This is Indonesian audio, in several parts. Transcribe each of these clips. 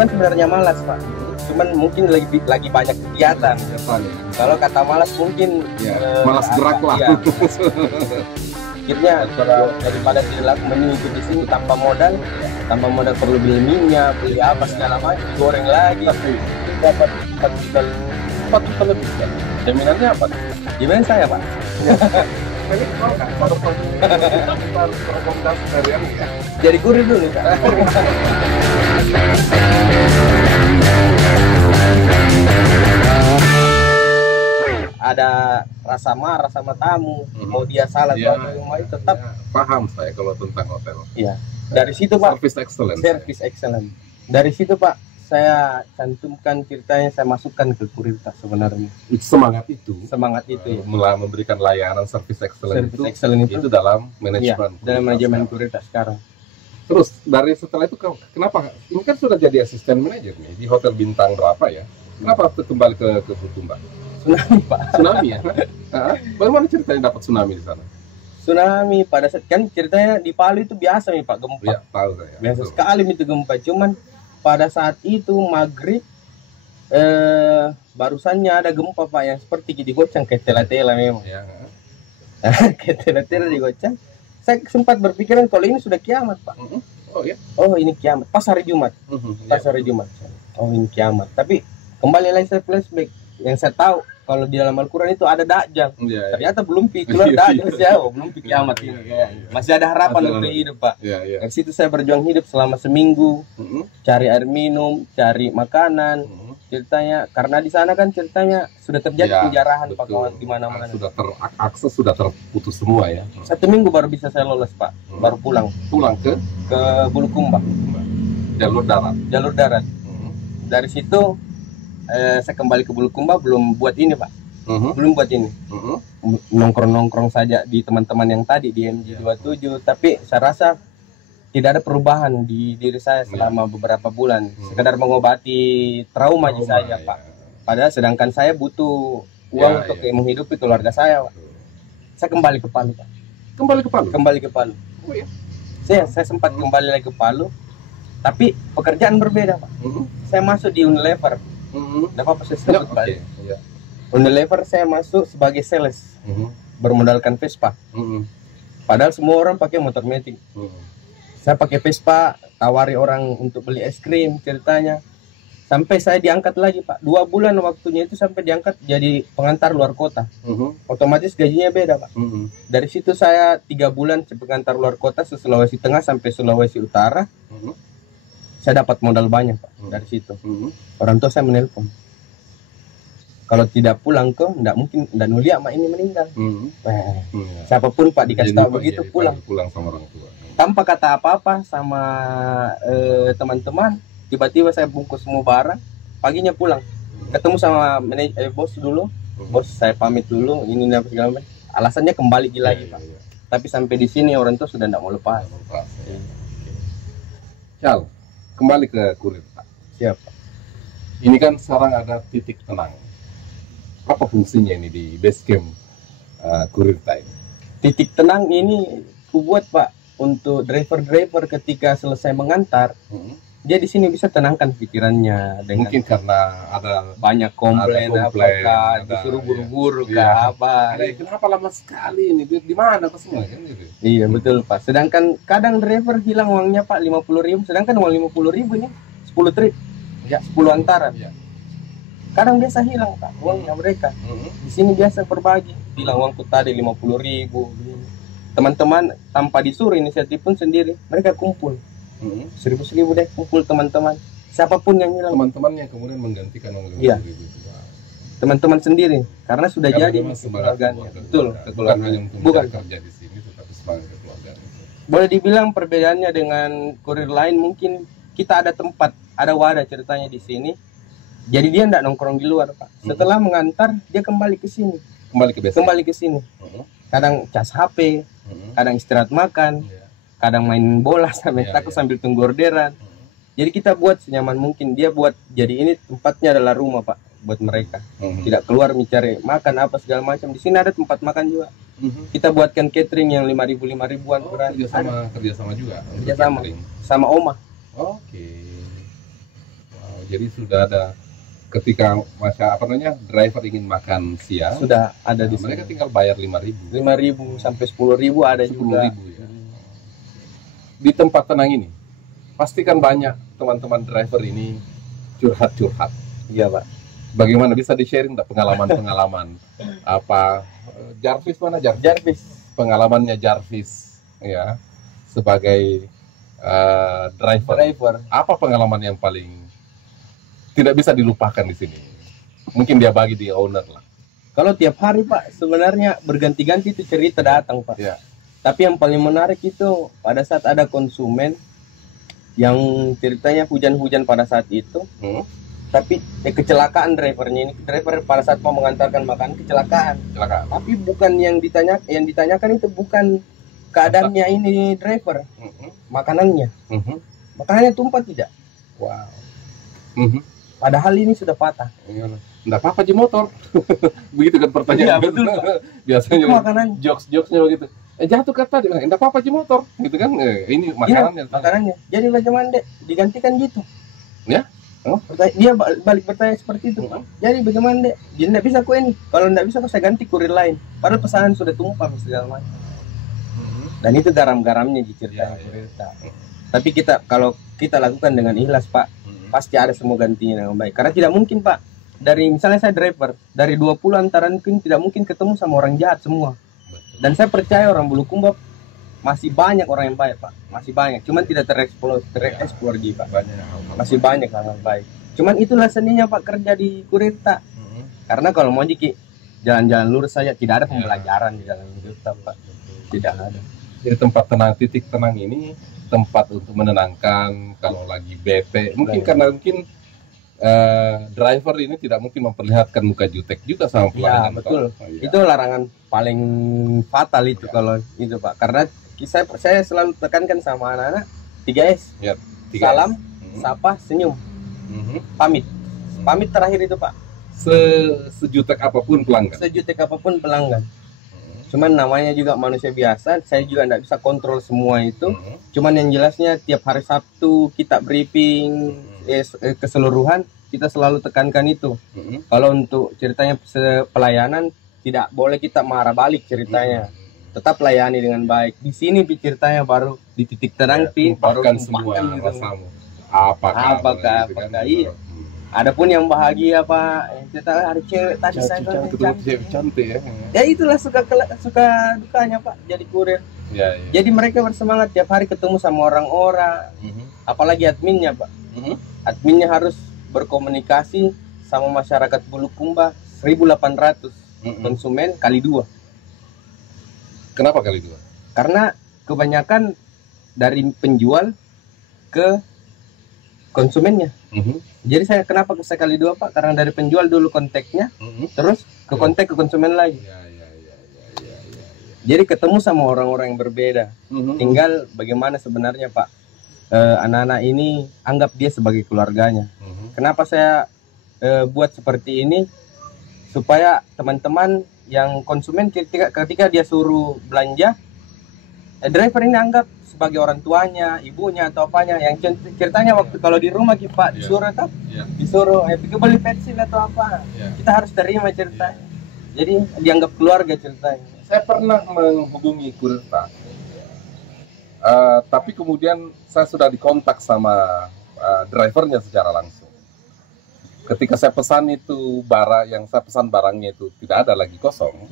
kan sebenarnya malas Pak, cuman mungkin lagi banyak kegiatan. Kalau kata malas mungkin malas gerak lah. Iya. Akhirnya daripada tidak mengikuti di sini tanpa modal perlu beli minyak, beli apa segala macam, goreng lagi. Dapat 4 juta lebih. Jaminannya apa? Jaminan saya Pak. Jadi kurir dulu Pak. Ada rasa marah sama tamu, mau dia salah atau rumah itu tetap paham saya kalau tentang hotel. Iya. Dari situ Pak, service excellence. Dari situ Pak, saya cantumkan ceritanya, saya masukkan ke Kuritas sebenarnya. Semangat itu Ya. Memberikan layanan service excellence itu dalam manajemen. Iya, dalam manajemen Kuritas sekarang. Terus dari setelah itu kenapa ini kan sudah jadi asisten manajer nih di hotel bintang berapa ya? Kenapa kembali ke Kutumba? Tsunami Pak. Tsunami ya? Bagaimana ceritanya dapat tsunami di sana? Tsunami pada saat kan ceritanya di Palu itu biasa nih Pak gempa. Ya, tahu saya. Biasa sekali itu gempa. Cuman pada saat itu maghrib barusannya ada gempa Pak yang seperti digocang ke tela-tela memang. Ya. Ke tela-tela digocang. Saya sempat berpikiran kalau ini sudah kiamat Pak. Oh ya. Oh ini kiamat. Pas hari Jumat. Pas hari Jumat. Oh ini kiamat. Tapi kembali lagi saya flashback. Yang saya tahu kalau di dalam Al-Quran itu ada Dajjal. Ternyata belum keluar Dajjal siapa, belum kiamat ini. Masih ada harapan untuk hidup Pak. Dari situ saya berjuang hidup selama seminggu, cari air minum, cari makanan. Ceritanya karena di sana kan ceritanya sudah terjadi penjarahan Pak di mana-mana. Sudah terakses, sudah terputus semua ya. 1 minggu baru bisa saya lolos Pak. Baru pulang ke Bulukumba. Jalur darat. Dari situ saya kembali ke Bulukumba belum buat ini Pak. Belum buat ini. Nongkrong saja di teman-teman yang tadi di MJ27, tapi saya rasa tidak ada perubahan di diri saya selama beberapa bulan. Sekedar mengobati trauma saja Pak. Padahal sedangkan saya butuh uang untuk menghidupi keluarga saya Pak. Saya kembali ke Palu Pak. Kembali ke Palu. Oh ya. Saya sempat kembali lagi ke Palu, tapi pekerjaan berbeda Pak. Saya masuk di Unilever. Tidak apa-apa saya sebut Pak. Unilever saya masuk sebagai sales, bermodalkan Vespa. Padahal semua orang pakai motor metik. Saya pakai Vespa, tawari orang untuk beli es krim ceritanya. Sampai saya diangkat lagi Pak. 2 bulan waktunya itu sampai diangkat jadi pengantar luar kota. Otomatis gajinya beda Pak. Dari situ saya 3 bulan pengantar luar kota, Sulawesi Tengah sampai Sulawesi Utara. Saya dapat modal banyak Pak dari situ. Orang tua saya menelpon. Kalau tidak pulang tidak mungkin, tidak nulia mak ini meninggal. Siapapun Pak dikasih tahu begitu pulang sama orang tua. Tanpa kata apa-apa sama teman-teman, tiba-tiba saya bungkus semua barang, paginya pulang. Ketemu sama bos dulu, bos saya pamit dulu, ini apa segala macam. Alasannya kembali lagi Pak. Tapi sampai di sini orang tua sudah tidak mau lepas. Cal, kembali ke kurir Pak. Siap. Ini kan sekarang ada titik tenang. Apa fungsinya ini di base camp kurir time? Titik tenang ini kubuat Pak untuk driver-driver ketika selesai mengantar. Dia di sini bisa tenangkan pikirannya dengan mungkin karena ada banyak komplain apakah disuruh buru-buru apa. Kenapa lama sekali ini? Di mana Pak semua kan gitu. Iya betul Pak. Sedangkan kadang driver hilang uangnya Pak 50.000, sedangkan uang 50.000 ini 10 trip. 10 antaran. Kadang biasa hilang Pak uangnya mereka. Di sini biasa berbagi. Bilang uangku tadi 50.000. Teman-teman tanpa disuruh inisiatif pun sendiri mereka kumpul. 1.000 deh kumpul teman-teman. Siapapun yang hilang. Teman-teman yang kemudian menggantikan uang 50.000. Teman-teman sendiri karena sudah jadi keluarganya. Betul, bukan kerja di sini tetapi sebagai keluarga. Boleh dibilang perbedaannya dengan kurir lain mungkin kita ada tempat, ada wadah ceritanya di sini. Jadi dia tidak nongkrong di luar Pak. Setelah mengantar dia kembali ke sini. Kembali ke sini. Kadang cas HP, kadang istirahat makan, kadang main bola sampai sambil tunggu orderan. Jadi kita buat senyaman mungkin. Dia buat jadi ini tempatnya adalah rumah Pak buat mereka. Tidak keluar mencari makan apa segala macam. Di sini ada tempat makan juga. Kita buatkan catering yang 5.000-5.000-an kerjasama juga. Kerjasama sama Oma. Oke. Jadi sudah ada ketika driver ingin makan siang, sudah ada di mereka sini. tinggal bayar 5.000. 5.000 sampai 10.000 ada 10.000 juga. ya. Di tempat tenang ini, pastikan banyak teman-teman driver ini curhat-curhat. Iya Pak. Bagaimana, bisa di-sharing nggak pengalaman-pengalaman apa Jarvis mana Jarvis? Jarvis. Pengalamannya Jarvis ya sebagai driver. Apa pengalaman yang paling tidak bisa dilupakan di sini? Mungkin dia bagi di owner lah. Kalau tiap hari Pak, sebenarnya berganti-ganti itu cerita datang Pak. Ya. Tapi yang paling menarik itu pada saat ada konsumen yang ceritanya hujan-hujan pada saat itu, tapi kecelakaan drivernya ini. Driver pada saat mau mengantarkan makanan kecelakaan. Tapi bukan yang ditanyakan itu bukan keadaannya ini driver, makanannya. Makanannya tumpah tidak. Wow. Padahal ini sudah patah. Enggak apa-apa di motor. Begitu kan pertanyaan. Iya, betul. Biasanya Makanan jokes-jokesnya begitu. Jatuh kata dia, enggak apa-apa di motor, gitu kan. Ini makanannya. Iya, makanannya. Jadi bagaimana Dek? Digantikan gitu. Ya? Dia balik bertanya seperti itu. Jadi bagaimana Dek? Dia enggak bisa kok ini. Kalau enggak bisa kok saya ganti kurir lain. Padahal pesanan sudah tumpah segala macam. Dan itu garam-garamnya ceritanya. Tapi kalau kita lakukan dengan ikhlas Pak, pasti ada semua gantinya dengan baik. Karena tidak mungkin Pak, dari misalnya saya driver, dari 20 antara mungkin tidak mungkin ketemu sama orang jahat semua. Dan saya percaya orang Bulukumba masih banyak orang yang baik Pak, masih banyak. Cuman tidak tereksplor gitu Pak. Masih banyak hal baik. Cuman itulah seninya Pak kerja di Kurirta. Karena kalau mau jalan-jalan lurus saja, tidak ada pembelajaran di dalam hidup Pak. Tidak ada. Jadi tempat tenang, titik tenang ini tempat untuk menenangkan kalau lagi bete. Mungkin karena driver ini tidak mungkin memperlihatkan muka jutek juga sama pelanggan. Ya betul. Itu larangan paling fatal itu kalau itu Pak. Karena saya selalu tekankan sama anak-anak 3S. 3S. Salam, sapa, senyum, pamit. Pamit terakhir itu Pak. Sejutek apapun pelanggan. Sejutek apapun pelanggan. Cuman namanya juga manusia biasa, saya juga tidak bisa kontrol semua itu. Cuman yang jelasnya tiap hari Sabtu kita briefing keseluruhan, kita selalu tekankan itu. Kalau untuk ceritanya pelayanan, tidak boleh kita marah balik ceritanya. Tetap layani dengan baik. Di sini ceritanya baru di titik terang, baru semua gitu. rasamu. Apakah iya. Adapun yang bahagia Pak, kita hari cewek tadi saya cantik ya. Ya itulah suka dukanya Pak jadi kurir. Ya. Jadi mereka bersemangat tiap hari ketemu sama orang-orang. Apalagi adminnya Pak. Adminnya harus berkomunikasi sama masyarakat Bulukumba 1.800 konsumen kali 2. Kenapa kali 2? Karena kebanyakan dari penjual ke konsumennya. Jadi kenapa saya kali 2 Pak? Karena dari penjual dulu kontaknya, terus ke kontak ke konsumen lagi. Jadi ketemu sama orang-orang yang berbeda. Tinggal bagaimana sebenarnya Pak, anak-anak ini anggap dia sebagai keluarganya. Kenapa saya buat seperti ini? Supaya teman-teman yang konsumen ketika dia suruh belanja, driver ini anggap sebagai orang tuanya, ibunya atau apanya. Yang ceritanya waktu kalau di rumah Pak disuruh disuruh beli pensil atau apa, kita harus terima ceritanya. Jadi dianggap keluarga ceritanya. Saya pernah menghubungi Kurirta, tapi kemudian saya sudah dikontak sama drivernya secara langsung. Ketika saya pesan itu barangnya itu tidak ada lagi, kosong.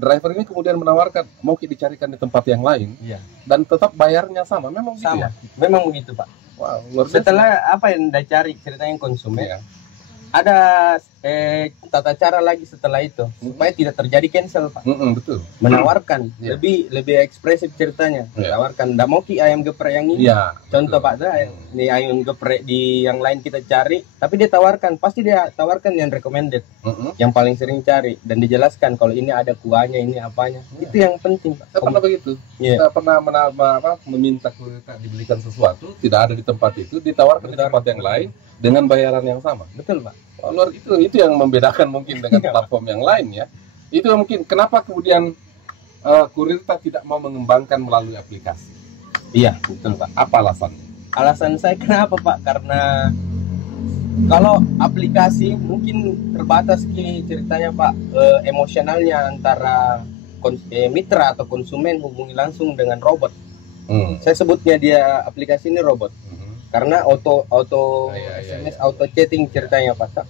Driver ini kemudian menawarkan mau dicarikan di tempat yang lain, dan tetap bayarnya sama. Memang sama, gitu ya? Memang begitu Pak. Wow, setelah apa yang Anda cari ceritanya konsumen, ada tata cara lagi setelah itu supaya tidak terjadi cancel Pak. Betul. Menawarkan lebih ekspresif ceritanya. Menawarkan ndak mau ayam geprek yang ini. Contoh betul. Pak, ini ayam geprek di yang lain kita cari, tapi dia tawarkan, pasti dia tawarkan yang recommended, yang paling sering cari, dan dijelaskan kalau ini ada kuahnya, ini apanya. Itu yang penting Pak. Saya pernah begitu. Saya pernah meminta dibelikan sesuatu, tidak ada di tempat itu, ditawarkan di tempat yang lain dengan bayaran yang sama. Betul Pak. Luar itu yang membedakan mungkin dengan platform yang lain ya. Itu mungkin kenapa kemudian Kurirta tidak mau mengembangkan melalui aplikasi. Iya betul Pak. Apa alasannya? alasan saya kenapa Pak, karena kalau aplikasi mungkin terbatas kini ceritanya Pak, emosionalnya antara mitra atau konsumen hubungi langsung dengan robot. Saya sebutnya dia aplikasi ini robot, karena auto SMS, auto chatting ceritanya Pak.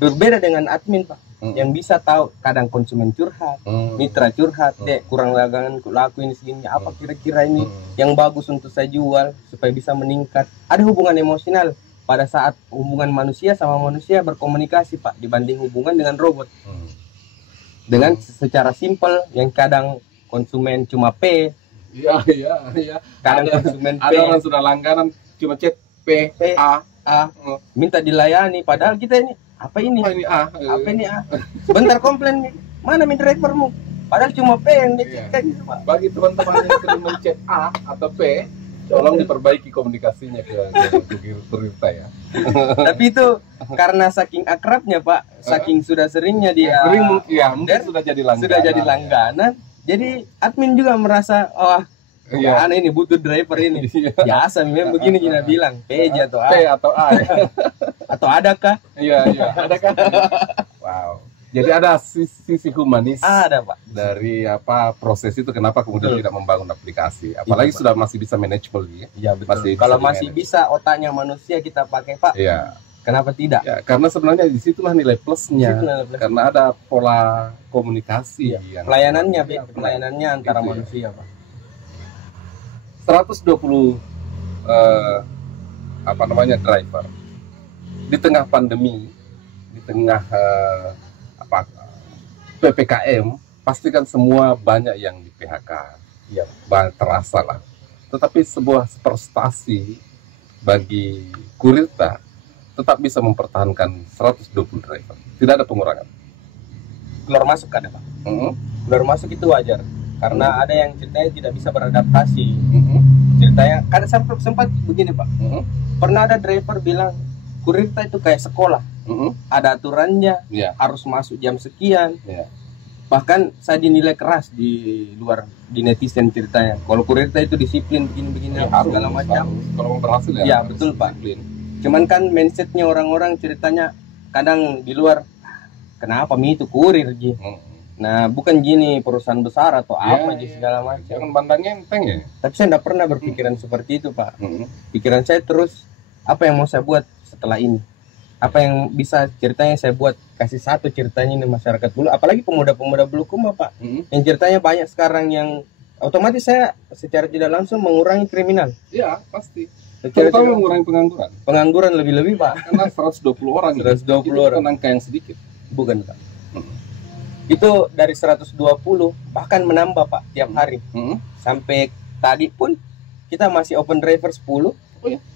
Berbeda dengan admin Pak, yang bisa tahu kadang konsumen curhat, mitra curhat, dek kurang laku ini segini, apa kira-kira ini yang bagus untuk saya jual supaya bisa meningkat. Ada hubungan emosional pada saat hubungan manusia sama manusia berkomunikasi Pak, dibanding hubungan dengan robot. Dengan secara simpel yang kadang konsumen cuma P. Iya. Kadang konsumen P. Ada orang sudah langganan cuma chat P, A, minta dilayani, padahal kita ini apa ini A? Apa ini A? Sebentar komplain nih. Mana min drivermu? Padahal cuma P yang dicek gitu Pak. Bagi teman-teman yang sering mencet A atau P, tolong diperbaiki komunikasinya ke Kurirta ya. Tapi itu karena saking akrabnya Pak, saking sudah seringnya dia. Sering mungkin sudah jadi langganan. Sudah jadi langganan. Jadi admin juga merasa, aneh ini butuh driver ini. Biasa memang begini kita bilang, P atau A. P atau A. Atau adakah? Iya, adakah? Wow. Jadi ada sisi humanis. Ada Pak. Dari proses itu kenapa kemudian tidak membangun aplikasi. Apalagi sudah masih bisa manageable ya. Iya betul. Kalau masih bisa otaknya manusia kita pakai Pak. Iya. Kenapa tidak? Ya, karena sebenarnya disitulah nilai plusnya. Karena ada pola komunikasi yang pelayanannya antara gitu manusia Pak. 120 driver di tengah pandemi, di tengah PPKM, pastikan semua banyak yang di PHK. Ya, terasa lah. Tetapi sebuah prestasi bagi Kurirta tetap bisa mempertahankan 120 driver. Tidak ada pengurangan. Keluar masuk ada Pak. Keluar masuk itu wajar. Karena ada yang ceritanya tidak bisa beradaptasi. Ceritanya kan sempat begini Pak. Pernah ada driver bilang Kurirta itu kayak sekolah. Ada aturannya, harus masuk jam sekian. Bahkan saya dinilai keras di luar, di netizen ceritanya. Kalau Kurirta itu disiplin begini-begini segala macam. Kalau mau berhasil ya betul Pak. Cuman kan mindsetnya orang-orang ceritanya kadang di luar, kenapa itu kurir Ji? Nah bukan gini perusahaan besar atau apa segala macam. Jangan pandangnya enteng ya. Tapi saya tidak pernah berpikiran seperti itu Pak. Pikiran saya terus, apa yang mau saya buat setelah ini? Apa yang bisa ceritanya saya buat, kasih satu ceritanya ini masyarakat Bulu, apalagi pemuda-pemuda Bulukumba Pak. Yang ceritanya banyak sekarang yang otomatis saya secara tidak langsung mengurangi kriminal. Iya pasti. Terutama mengurangi pengangguran. Pengangguran lebih-lebih Pak. Karena 120 orang. 120 orang. Itu angka yang sedikit. Bukan Pak. Itu dari 120 bahkan menambah Pak tiap hari. Sampai tadi pun kita masih open driver 10. Oh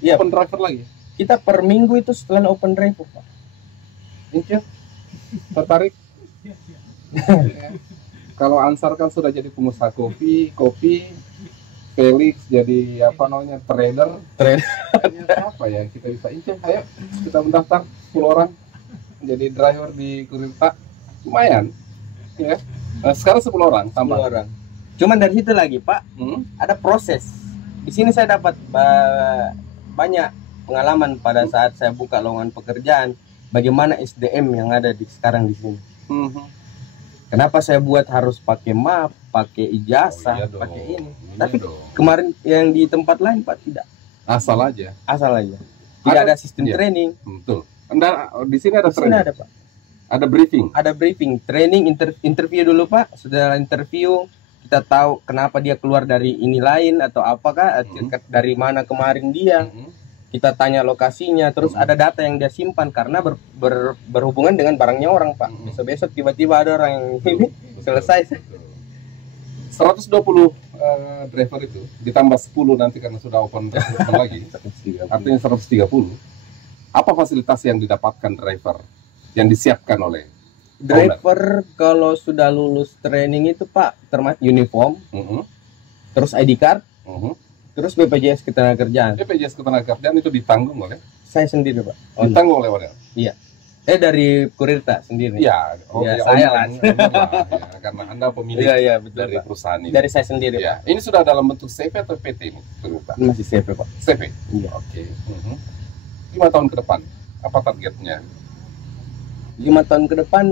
iya. Open driver lagi. Kita per minggu itu setelah open driver Pak. Ince, tertarik? Kalau Ansar kan sudah jadi pengusaha kopi, Felix jadi trader. Apa yang kita bisa Ince? Ayo kita mendaftar 10 orang jadi driver di Kurirta. Lumayan. Ya. Nah, sekarang 10 orang tambah. 10 orang. Cuman dari situ lagi Pak, ada proses. Di sini saya dapat banyak pengalaman pada saat saya buka lowongan pekerjaan. Bagaimana SDM yang ada sekarang di sini. Kenapa saya buat harus pakai map, pakai ijazah, pakai ini. Tapi kemarin yang di tempat lain Pak tidak. Asal aja. Tidak ada sistem training. Betul. Di sini ada training. Ada Pak. Ada briefing, training, interview dulu Pak. Sudah interview, kita tahu kenapa dia keluar dari ini lain atau apakah dari mana kemarin dia. Kita tanya lokasinya, terus ada data yang dia simpan karena berhubungan dengan barangnya orang Pak. Besok-besok tiba-tiba ada orang yang ini selesai. 120 driver itu ditambah 10 nanti karena sudah open lagi. Artinya 130. Apa fasilitas yang didapatkan driver yang disiapkan oleh driver kalau sudah lulus training itu Pak, termasuk uniform, terus ID card, terus BPJS Ketenagakerjaan. BPJS Ketenagakerjaan itu ditanggung oleh saya sendiri Pak. Ditanggung oleh orang. Iya. Dari Kurirta sendiri. Iya, saya lah. Ya, karena Anda pemilik betul, dari Pak. perusahaan ini. Dari saya sendiri, Ya. Pak. Ini sudah dalam bentuk CV atau PT ini? Kurirta? Ini masih CV, Pak. CV? Iya. Oke. 5 tahun ke depan, apa targetnya? 5 tahun ke depan,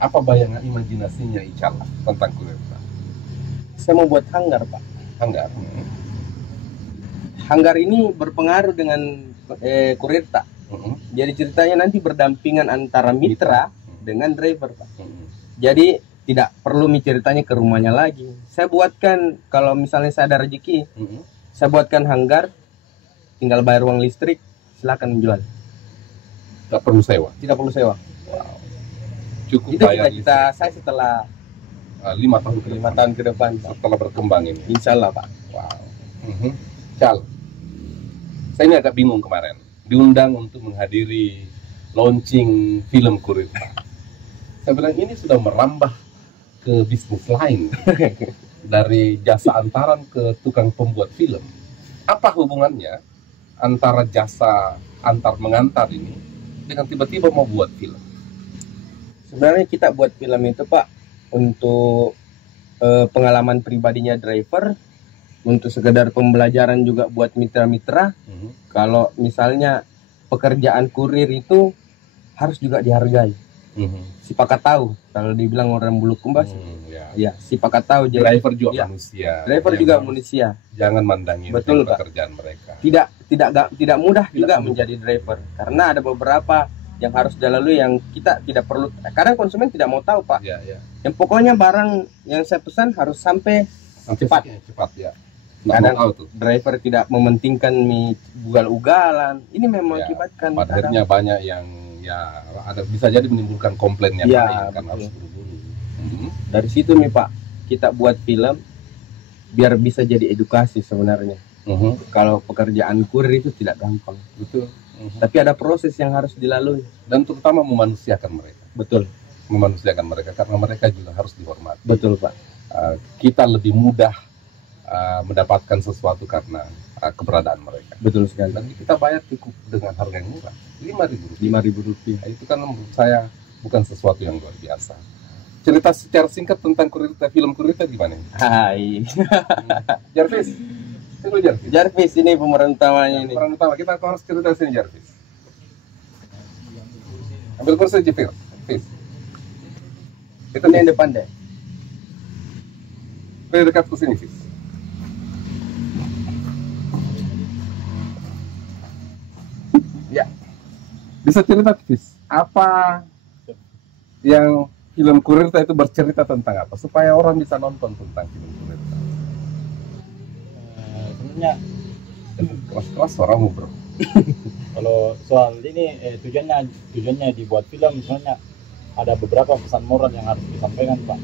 apa bayangan imajinasinya Ical tentang Kurirta? saya mau buat hanggar, Pak. Hanggar. Hanggar ini berpengaruh dengan Kurirta. Jadi ceritanya nanti berdampingan antara mitra dengan driver, Pak. Jadi tidak perlu ceritanya ke rumahnya lagi. Saya buatkan, kalau misalnya saya ada rezeki, saya buatkan hanggar, tinggal bayar uang listrik, silakan menjual. Tidak perlu sewa. Tidak perlu sewa. Wow. Cukup Itu cita-cita saya setelah 5 tahun ke 5 tahun ke depan, Pak. setelah berkembang ini. Insya Allah, Pak. Wow. Cal, saya ini agak bingung kemarin diundang untuk menghadiri launching film Kurirta. Saya bilang ini sudah merambah ke bisnis lain dari jasa antaran ke tukang pembuat film. Apa hubungannya antara jasa antar mengantar ini dengan tiba-tiba mau buat film? Sebenarnya kita buat film itu, Pak, untuk pengalaman pribadinya driver, untuk sekedar pembelajaran juga buat mitra-mitra. Kalau misalnya pekerjaan kurir itu harus juga dihargai. Si pakat tahu, kalau dibilang orang Bulukumba, ya si pakat tahu. Driver juga manusia. Driver juga manusia. Jangan mandangin pekerjaan mereka. Tidak mudah juga menjadi driver, karena ada beberapa yang harus dilalui yang kita tidak perlu. Kadang konsumen tidak mau tahu, Pak. Yang pokoknya barang yang saya pesan harus sampai cepat ya. Kadang driver tidak mementingkan ugal-ugalan. Ini memang mengakibatkan. Akhirnya banyak yang ada bisa jadi menimbulkan komplainnya kan harus buru-buru. Dari situ nih, Pak, kita buat film biar bisa jadi edukasi sebenarnya. Kalau pekerjaan kurir itu tidak gampang. Betul. Tapi ada proses yang harus dilalui, dan terutama memanusiakan mereka. Betul. Memanusiakan mereka karena mereka juga harus dihormati. Betul, Pak. Kita lebih mudah mendapatkan sesuatu karena keberadaan mereka. Betul sekali. Dan kita bayar cukup dengan harga yang murah, Rp5.000. Itu kan menurut saya bukan sesuatu yang luar biasa. Cerita secara singkat tentang Kurirta, film Kurirta gimana? Hai. Jarvis. Jarvis ini pemeran utamanya ini. Pemeran utama, kita harus cerita sini Jarvis. Ambil kursi Jifir. Itu yang depan deh. Lebih dekat ke sini, Fis. Ya. Bisa cerita, Fis, apa yang film Kurirta itu bercerita tentang apa? Supaya orang bisa nonton tentang film Kurirta. Sebenarnya kelas orang mau bro. Kalau soal ini tujuannya dibuat film, sebenarnya ada beberapa pesan moral yang harus disampaikan, Pak.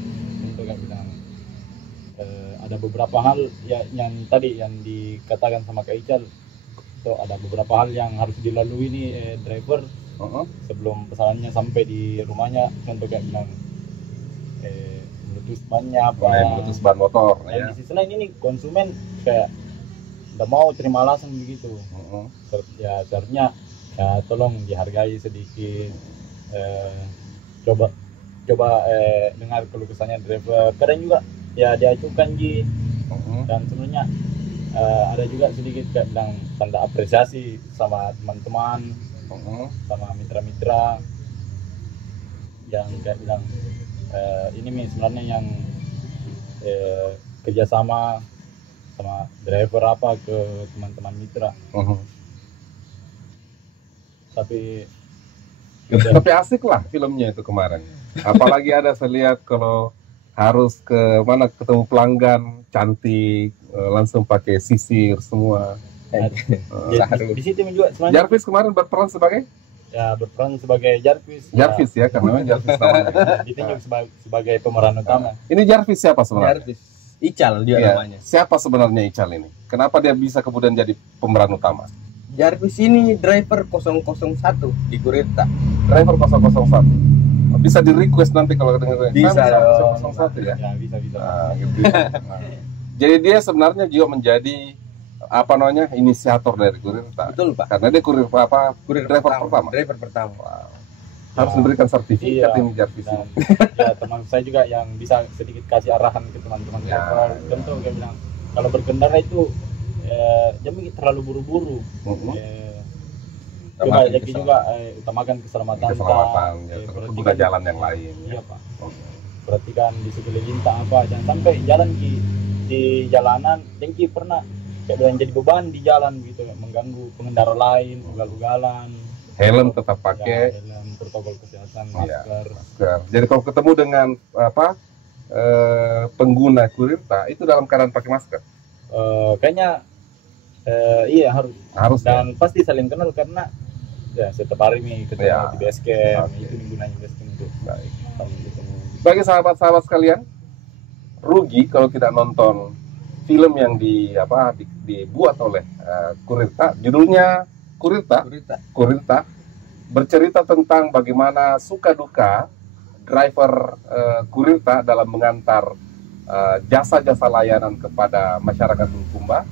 Untuk yang bilang ada beberapa hal yang tadi yang dikatakan sama Kak Ical. So, ada beberapa hal yang harus dilalui nih driver sebelum pesanannya sampai di rumahnya. Contoh kayak bilang meletus bannya apa, meletus ban motor. Dan di sisi lain ini konsumen kayak udah mau terima alasan begitu. Ya seharusnya ya tolong dihargai sedikit. Coba dengar keluh kesahnya driver. Kadang juga ya diajukan dan sebenarnya ada juga sedikit kayak bilang tanda apresiasi sama teman-teman, sama mitra-mitra yang kayak bilang ini nih sebenarnya yang kerjasama sama driver apa ke teman-teman mitra. Tapi asik lah filmnya itu kemarin. Apalagi ada saya lihat kalau harus ke mana ketemu pelanggan cantik, langsung pakai sisir semua. Di situ juga sebenarnya Jarvis kemarin berperan sebagai Jarvis. Jarvis ya, karena Jarvis namanya. Ditunjuk sebagai pemeran utama. Ini Jarvis siapa sebenarnya? Jarvis. Ical dia namanya. Siapa sebenarnya Ical ini? Kenapa dia bisa kemudian jadi pemeran utama? Jarvis ini driver 001 di Kurirta. Driver 001. Bisa di request nanti kalau dengar. Bisa 001 ya. Ya bisa. Gitu. Jadi dia sebenarnya juga menjadi inisiator dari Kurirta. Betul, Pak. Karena dia kurir driver pertama. Driver pertama. Wow. harus diberikan sertifikat iya, ini Jarvis. dan ya teman saya juga yang bisa sedikit kasih arahan ke teman-teman Ya. driver. Contoh dia bilang kalau berkendara itu jangan terlalu buru-buru. Coba Utamakan jadi juga utamakan keselamatan, keselamatan ya, pengguna jalan yang lain. Iya Pak. Perhatikan di sekeliling tak apa, jangan sampai jalan di jalanan, jengki pernah kayak bilang jadi beban di jalan gitu, mengganggu pengendara lain, ugal-ugalan. Helm tetap pakai. Ya, helm, protokol kesehatan, Iya, masker. masker. Jadi kalau ketemu dengan pengguna kurir tak itu dalam keadaan pakai masker. Kayaknya iya harus ya? dan pasti saling kenal karena ya setiap hari nih ketemu Ya. di base camp, Oke. itu gunanya base camp untuk Baik. saling ketemu. Bagi sahabat-sahabat sekalian, rugi kalau tidak nonton film yang dibuat oleh Kurirta, judulnya Kurirta, bercerita tentang bagaimana suka duka driver Kurirta dalam mengantar jasa-jasa layanan kepada masyarakat Bulukumba.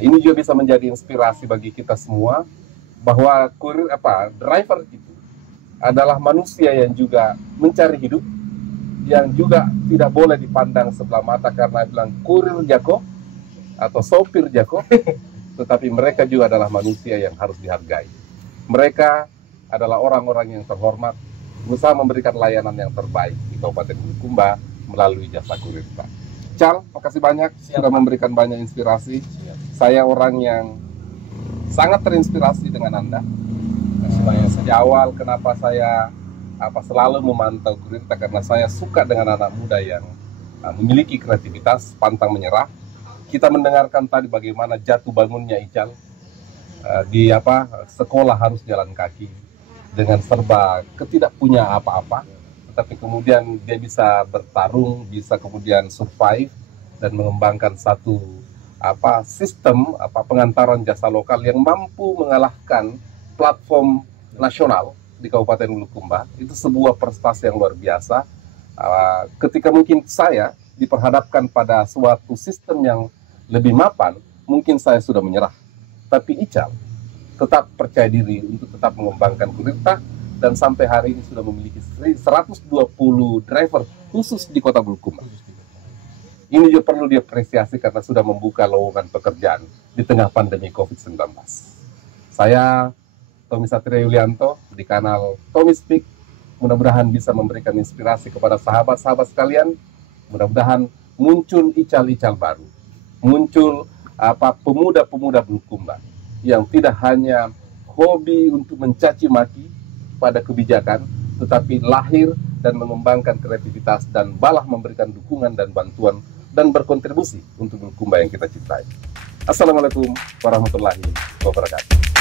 Ini juga bisa menjadi inspirasi bagi kita semua bahwa driver itu adalah manusia yang juga mencari hidup, yang juga tidak boleh dipandang sebelah mata karena bilang kurir jako atau sopir jako, tetapi mereka juga adalah manusia yang harus dihargai. Mereka adalah orang-orang yang terhormat, berusaha memberikan layanan yang terbaik di Kabupaten Bulukumba melalui jasa Kurirta. Cal, makasih banyak sudah memberikan banyak inspirasi. Saya orang yang sangat terinspirasi dengan Anda. Sejak awal kenapa saya selalu memantau Kurirta karena saya suka dengan anak muda yang memiliki kreativitas, pantang menyerah. Kita mendengarkan tadi bagaimana jatuh bangunnya Ical di sekolah harus jalan kaki dengan serba ketidakpunya apa-apa, tetapi kemudian dia bisa bertarung, bisa kemudian survive dan mengembangkan satu sistem pengantaran jasa lokal yang mampu mengalahkan platform nasional di Kabupaten Bulukumba. Itu sebuah prestasi yang luar biasa. Ketika mungkin saya diperhadapkan pada suatu sistem yang lebih mapan, mungkin saya sudah menyerah. Tapi Ical tetap percaya diri untuk tetap mengembangkan Kurirta dan sampai hari ini sudah memiliki 120 driver khusus di Kota Bulukumba. Ini juga perlu diapresiasi karena sudah membuka lowongan pekerjaan di tengah pandemi COVID-19. Saya Tommy Satria Yulianto di kanal Tommy Speak. Mudah-mudahan bisa memberikan inspirasi kepada sahabat-sahabat sekalian. Mudah-mudahan muncul ical-ical baru. Muncul pemuda-pemuda Bulukumba yang tidak hanya hobi untuk mencaci maki pada kebijakan, tetapi lahir dan mengembangkan kreativitas dan balah memberikan dukungan dan bantuan dan berkontribusi untuk Bulukumba yang kita cintai. Assalamualaikum warahmatullahi wabarakatuh.